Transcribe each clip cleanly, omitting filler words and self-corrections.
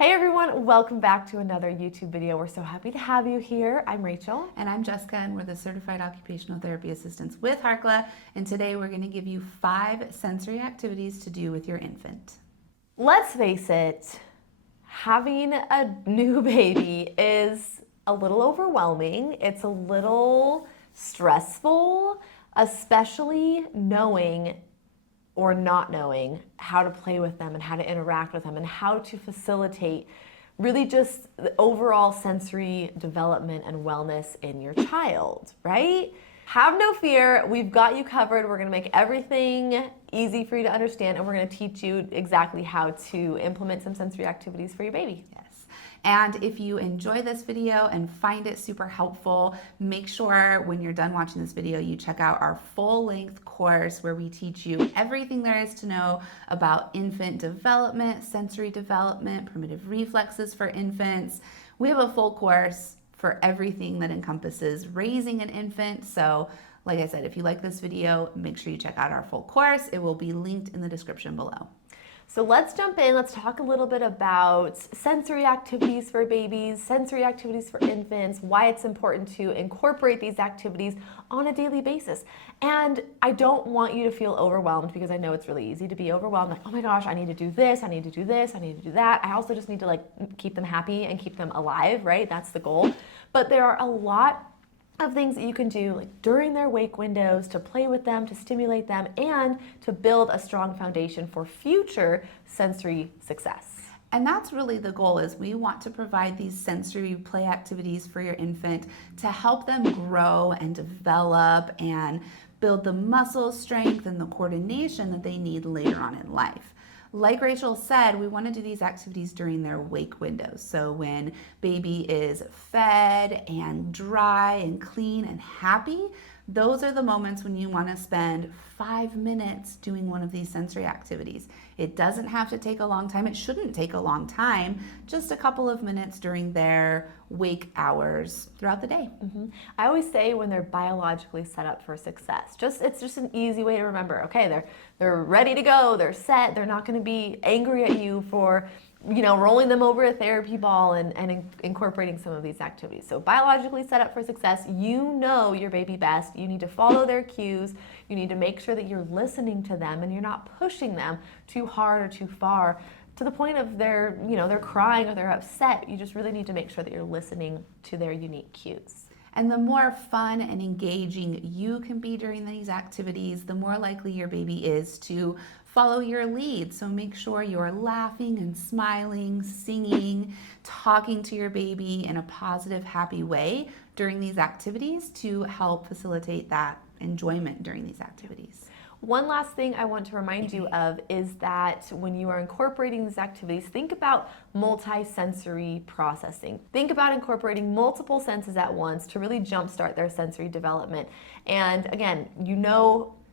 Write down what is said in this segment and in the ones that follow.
Hey everyone, welcome back to another YouTube video. We're so happy to have you here. I'm Rachel. And I'm Jessica, and we're the Certified Occupational Therapy Assistants with Harkla. And today we're going to give you 5 sensory activities to do with your infant. Let's face it, having a new baby is a little overwhelming. It's a little stressful, especially knowing or not knowing how to play with them and how to interact with them and how to facilitate really just the overall sensory development and wellness in your child, right? Have no fear, we've got you covered. We're gonna make everything easy for you to understand, and we're gonna teach you exactly how to implement some sensory activities for your baby. Yes. And if you enjoy this video and find it super helpful, make sure when you're done watching this video, you check out our full-length course where we teach you everything there is to know about infant development, sensory development, primitive reflexes for infants. We have a full course for everything that encompasses raising an infant. So like I said, if you like this video, make sure you check out our full course. It will be linked in the description below. So let's jump in. Let's talk a little bit about sensory activities for babies, sensory activities for infants, why it's important to incorporate these activities on a daily basis. And I don't want you to feel overwhelmed, because I know it's really easy to be overwhelmed. Like, oh my gosh, I need to do this, I need to do this, I need to do that. I also just need to keep them happy and keep them alive, right? That's the goal. But there are a lot of things that you can do during their wake windows to play with them, to stimulate them, and to build a strong foundation for future sensory success. And that's really the goal, is we want to provide these sensory play activities for your infant to help them grow and develop and build the muscle strength and the coordination that they need later on in life. Like Rachel said, we want to do these activities during their wake windows. So when baby is fed and dry and clean and happy, those are the moments when you want to spend 5 minutes doing one of these sensory activities. It doesn't have to take a long time. It shouldn't take a long time, just a couple of minutes during their wake hours throughout the day. I always say when they're biologically set up for success, it's just an easy way to remember, okay, they're ready to go, they're set, they're not going to be angry at you for rolling them over a therapy ball and incorporating some of these activities. So biologically set up for success, you know your baby best. You need to follow their cues. You need to make sure that you're listening to them and you're not pushing them too hard or too far to the point of they're crying or they're upset. You just really need to make sure that you're listening to their unique cues. And the more fun and engaging you can be during these activities, the more likely your baby is to follow your lead. So make sure you're laughing and smiling, singing, talking to your baby in a positive, happy way during these activities to help facilitate that enjoyment during these activities. One last thing I want to remind you of is that when you are incorporating these activities, think about multi-sensory processing. Think about incorporating multiple senses at once to really jumpstart their sensory development. And again,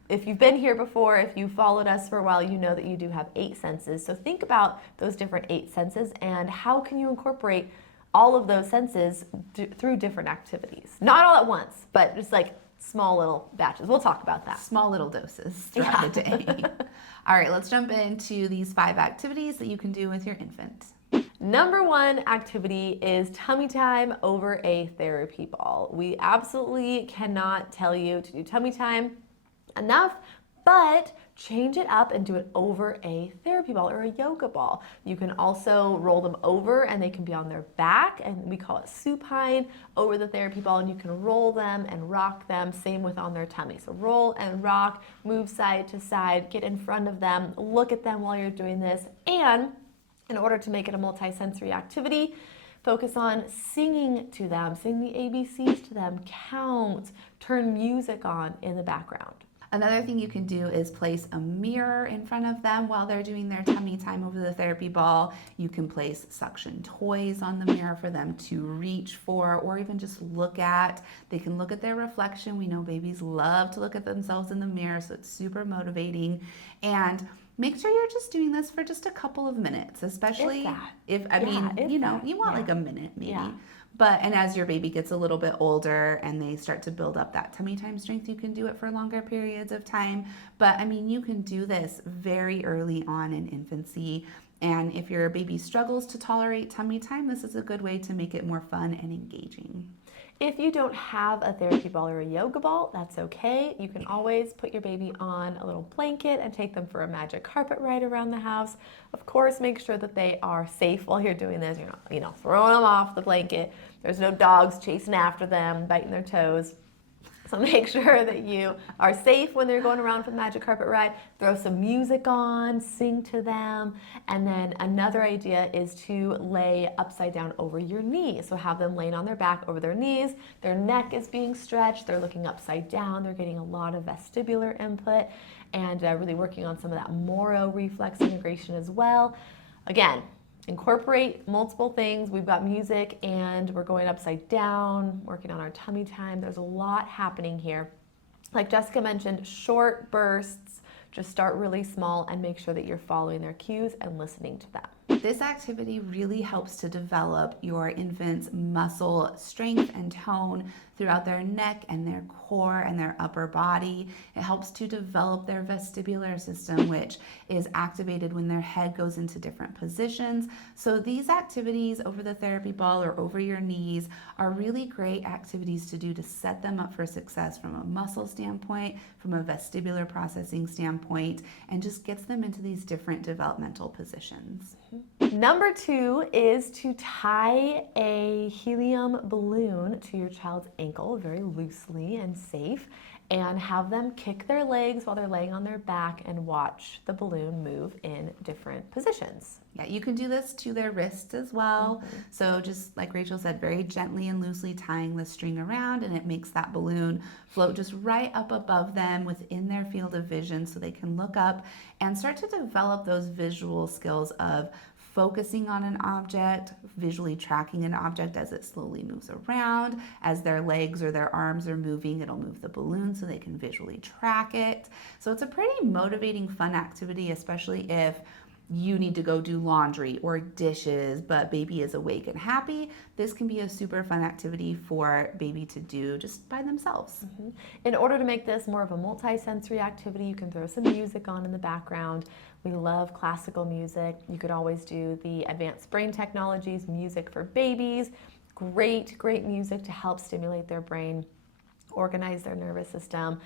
if you've been here before, if you've followed us for a while, you know that you do have 8 senses. So think about those different 8 senses and how can you incorporate all of those senses through different activities. Not all at once, but just small little batches. We'll talk about that. Small little doses throughout the day. All right, let's jump into these 5 activities that you can do with your infant. Number 1 activity is tummy time over a therapy ball. We absolutely cannot tell you to do tummy time enough, but change it up and do it over a therapy ball or a yoga ball. You can also roll them over and they can be on their back, and we call it supine, over the therapy ball, and you can roll them and rock them, same with on their tummy. So roll and rock, move side to side, get in front of them, look at them while you're doing this, and in order to make it a multi-sensory activity, focus on singing to them, sing the ABCs to them, count, turn music on in the background. Another thing you can do is place a mirror in front of them while they're doing their tummy time over the therapy ball. You can place suction toys on the mirror for them to reach for or even just look at. They can look at their reflection. We know babies love to look at themselves in the mirror, so it's super motivating. And make sure you're just doing this for just a couple of minutes, especially you want like a minute maybe. Yeah. And as your baby gets a little bit older and they start to build up that tummy time strength, you can do it for longer periods of time. But I mean, you can do this very early on in infancy. And if your baby struggles to tolerate tummy time, this is a good way to make it more fun and engaging. If you don't have a therapy ball or a yoga ball, that's okay. You can always put your baby on a little blanket and take them for a magic carpet ride around the house. Of course, make sure that they are safe while you're doing this. You're not, throwing them off the blanket. There's no dogs chasing after them, biting their toes. So make sure that you are safe when they're going around for the magic carpet ride. Throw some music on, sing to them. And then another idea is to lay upside down over your knees. So have them laying on their back over their knees. Their neck is being stretched. They're looking upside down. They're getting a lot of vestibular input and really working on some of that moro reflex integration as well. Again, incorporate multiple things. We've got music and we're going upside down, working on our tummy time. There's a lot happening here. Like Jessica mentioned, short bursts, just start really small and make sure that you're following their cues and listening to them. This activity really helps to develop your infant's muscle strength and tone throughout their neck and their core and their upper body. It helps to develop their vestibular system, which is activated when their head goes into different positions. So these activities over the therapy ball or over your knees are really great activities to do to set them up for success from a muscle standpoint, from a vestibular processing standpoint, and just gets them into these different developmental positions. Number 2 is to tie a helium balloon to your child's ankle very loosely and safe, and have them kick their legs while they're laying on their back and watch the balloon move in different positions. Yeah, you can do this to their wrists as well. So just like Rachel said, very gently and loosely tying the string around, and it makes that balloon float just right up above them within their field of vision so they can look up and start to develop those visual skills of focusing on an object, visually tracking an object as it slowly moves around. As their legs or their arms are moving, it'll move the balloon so they can visually track it. So it's a pretty motivating, fun activity, especially if you need to go do laundry or dishes, but baby is awake and happy. This can be a super fun activity for baby to do just by themselves. In order to make this more of a multi-sensory activity, you can throw some music on in the background. We love classical music. You could always do the advanced brain technologies, music for babies. Great, great music to help stimulate their brain, organize their nervous system.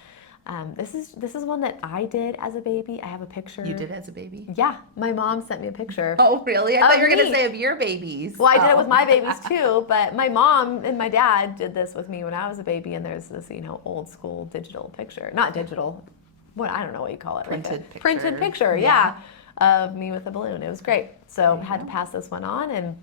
This is one that I did as a baby. I have a picture. You did it as a baby? Yeah, my mom sent me a picture. Oh, really? I thought you were going to say of your babies. Well, I did it with my babies too, but my mom and my dad did this with me when I was a baby, and there's this, old school digital picture. Not digital, I don't know what you call it. Printed picture. Printed picture, yeah, of me with a balloon. It was great. So I had to pass this one on and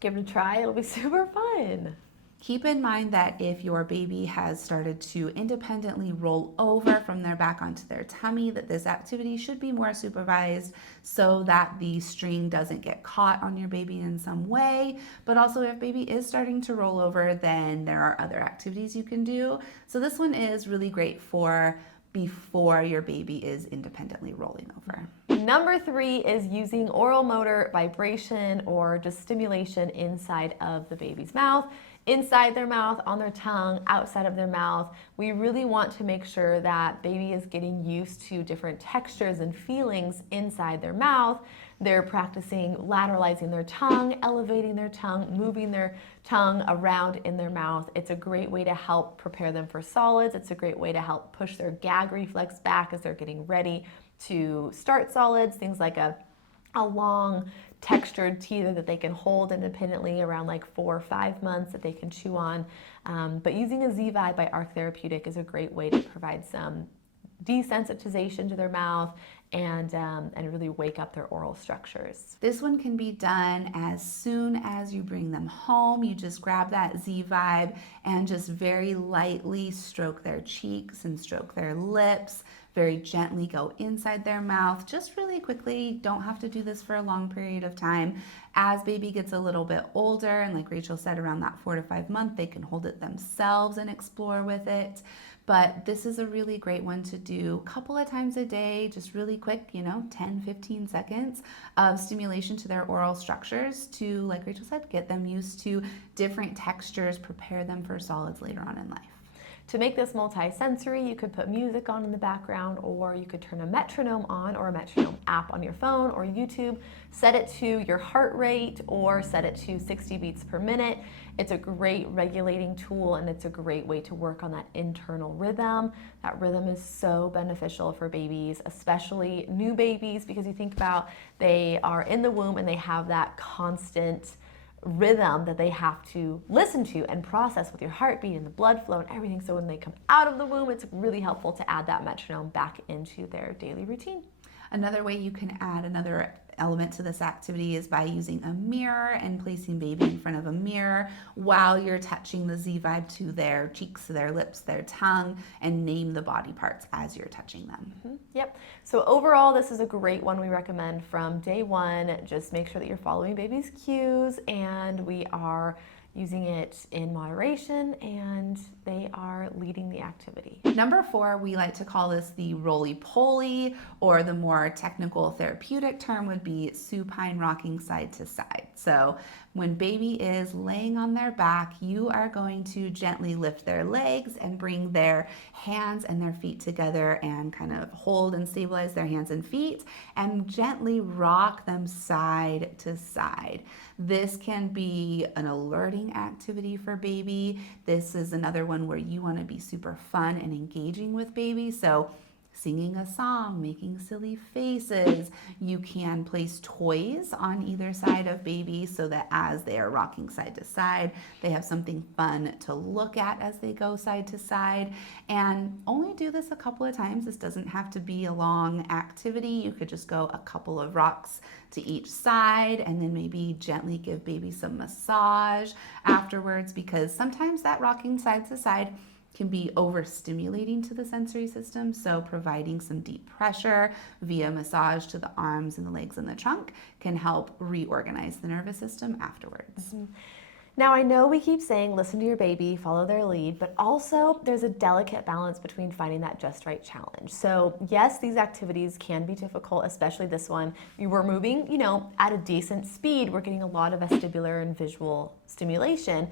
give it a try. It'll be super fun. Keep in mind that if your baby has started to independently roll over from their back onto their tummy, that this activity should be more supervised so that the string doesn't get caught on your baby in some way. But also if baby is starting to roll over, then there are other activities you can do. So this one is really great for before your baby is independently rolling over. Number 3 is using oral motor vibration or just stimulation inside of the baby's mouth. Inside their mouth, on their tongue, outside of their mouth. We really want to make sure that baby is getting used to different textures and feelings inside their mouth. They're practicing lateralizing their tongue, elevating their tongue, moving their tongue around in their mouth. It's a great way to help prepare them for solids. It's a great way to help push their gag reflex back as they're getting ready to start solids. Things like a long textured teether that they can hold independently around like 4 or 5 months that they can chew on. But using a Z-Vibe by Arc Therapeutic is a great way to provide some desensitization to their mouth and really wake up their oral structures. This one can be done as soon as you bring them home. You just grab that Z-Vibe and just very lightly stroke their cheeks and stroke their lips. Very gently go inside their mouth, just really quickly. Don't have to do this for a long period of time. As baby gets a little bit older, and like Rachel said, around that 4 to 5 month, they can hold it themselves and explore with it. But this is a really great one to do a couple of times a day, just really quick, 10, 15 seconds of stimulation to their oral structures to, like Rachel said, get them used to different textures, prepare them for solids later on in life. To make this multi-sensory, you could put music on in the background, or you could turn a metronome on, or a metronome app on your phone or YouTube, set it to your heart rate or set it to 60 beats per minute. It's a great regulating tool, and it's a great way to work on that internal rhythm. That rhythm is so beneficial for babies, especially new babies, because you think about they are in the womb and they have that constant rhythm that they have to listen to and process with your heartbeat and the blood flow and everything. So when they come out of the womb, it's really helpful to add that metronome back into their daily routine. Another way you can add another element to this activity is by using a mirror and placing baby in front of a mirror while you're touching the Z vibe to their cheeks, their lips, their tongue, and name the body parts as you're touching them. Yep. So overall, this is a great one we recommend from day one. Just make sure that you're following baby's cues, and we are using it in moderation, and they are leading the activity. Number 4, we like to call this the roly-poly, or the more technical therapeutic term would be supine rocking side to side. So when baby is laying on their back, you are going to gently lift their legs and bring their hands and their feet together and kind of hold and stabilize their hands and feet and gently rock them side to side. This can be an alerting activity for baby. This is another one where you want to be super fun and engaging with baby. So singing a song, making silly faces. You can place toys on either side of baby so that as they are rocking side to side, they have something fun to look at as they go side to side. And only do this a couple of times. This doesn't have to be a long activity. You could just go a couple of rocks to each side and then maybe gently give baby some massage afterwards, because sometimes that rocking side to side can be overstimulating to the sensory system. So providing some deep pressure via massage to the arms and the legs and the trunk can help reorganize the nervous system afterwards. Now, I know we keep saying listen to your baby, follow their lead, but also there's a delicate balance between finding that just right challenge. So yes, these activities can be difficult, especially this one. We're moving, at a decent speed. We're getting a lot of vestibular and visual stimulation,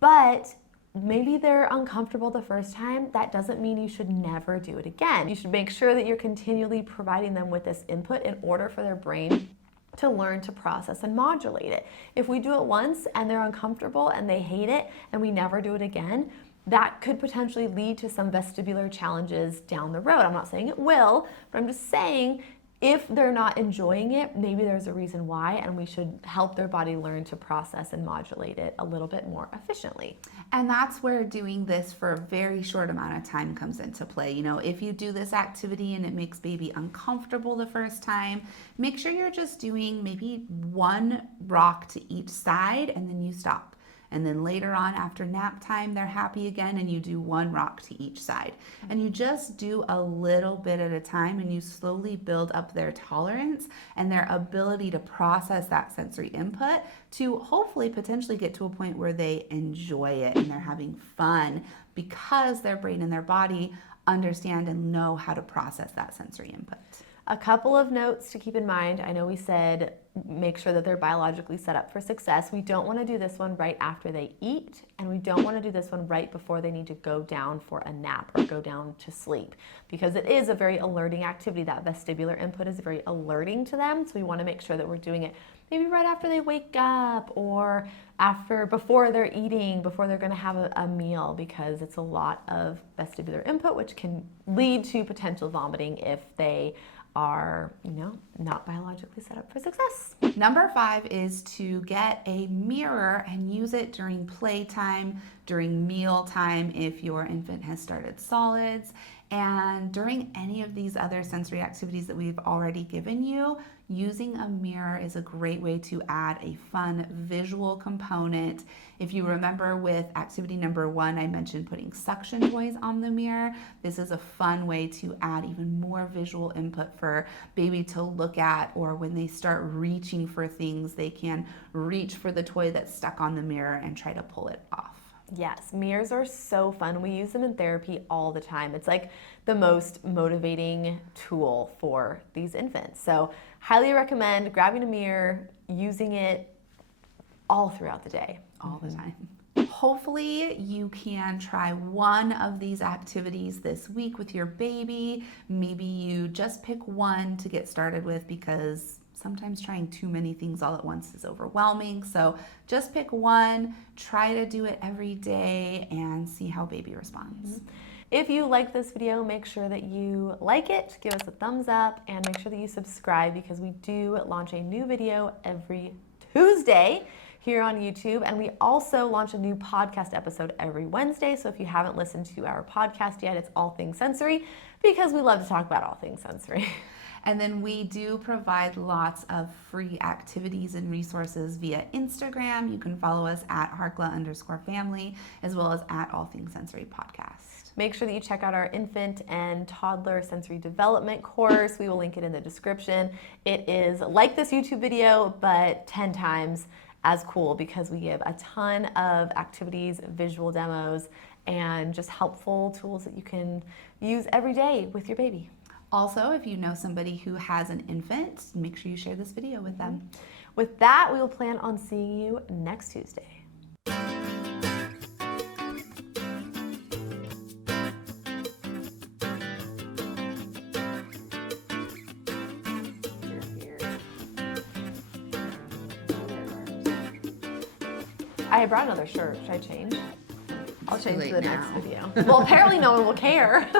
but maybe they're uncomfortable the first time. That doesn't mean you should never do it again. You should make sure that you're continually providing them with this input in order for their brain to learn to process and modulate it. If we do it once and they're uncomfortable and they hate it and we never do it again, that could potentially lead to some vestibular challenges down the road. I'm not saying it will, but I'm just saying if they're not enjoying it, maybe there's a reason why, and we should help their body learn to process and modulate it a little bit more efficiently. And that's where doing this for a very short amount of time comes into play. If you do this activity and it makes baby uncomfortable the first time, make sure you're just doing maybe one rock to each side and then you stop. And then later on after nap time, they're happy again and you do one rock to each side. And you just do a little bit at a time and you slowly build up their tolerance and their ability to process that sensory input to hopefully potentially get to a point where they enjoy it and they're having fun because their brain and their body understand and know how to process that sensory input. A couple of notes to keep in mind. I know we said make sure that they're biologically set up for success. We don't want to do this one right after they eat, and we don't want to do this one right before they need to go down for a nap or go down to sleep, because it is a very alerting activity. That vestibular input is very alerting to them, so we want to make sure that we're doing it maybe right after they wake up or before they're eating, before they're going to have a meal, because it's a lot of vestibular input, which can lead to potential vomiting if they are, not biologically set up for success. Number 5 is to get a mirror and use it during playtime, during mealtime if your infant has started solids, and during any of these other sensory activities that we've already given you. Using a mirror is a great way to add a fun visual component. If you remember with activity number 1, I mentioned putting suction toys on the mirror. This is a fun way to add even more visual input for baby to look at, or when they start reaching for things, they can reach for the toy that's stuck on the mirror and try to pull it off. Yes, mirrors are so fun. We use them in therapy all the time. It's like the most motivating tool for these infants. So highly recommend grabbing a mirror, using it all throughout the day. All the time. hopefully you can try one of these activities this week with your baby. Maybe you just pick one to get started with, because sometimes trying too many things all at once is overwhelming. So just pick one, try to do it every day, and see how baby responds. If you like this video, make sure that you like it, give us a thumbs up, and make sure that you subscribe, because we do launch a new video every Tuesday here on YouTube. And we also launch a new podcast episode every Wednesday. So if you haven't listened to our podcast yet, it's All Things Sensory, because we love to talk about all things sensory. And then we do provide lots of free activities and resources via Instagram. You can follow us at Harkla_family, as well as at All Things Sensory Podcast. Make sure that you check out our infant and toddler sensory development course. We will link it in the description. It is like this YouTube video, but 10 times as cool, because we give a ton of activities, visual demos, and just helpful tools that you can use every day with your baby. Also, if you know somebody who has an infant, make sure you share this video with them. With that, we will plan on seeing you next Tuesday. I brought another shirt. Should I change? I'll change to the next video. Well, apparently no one will care.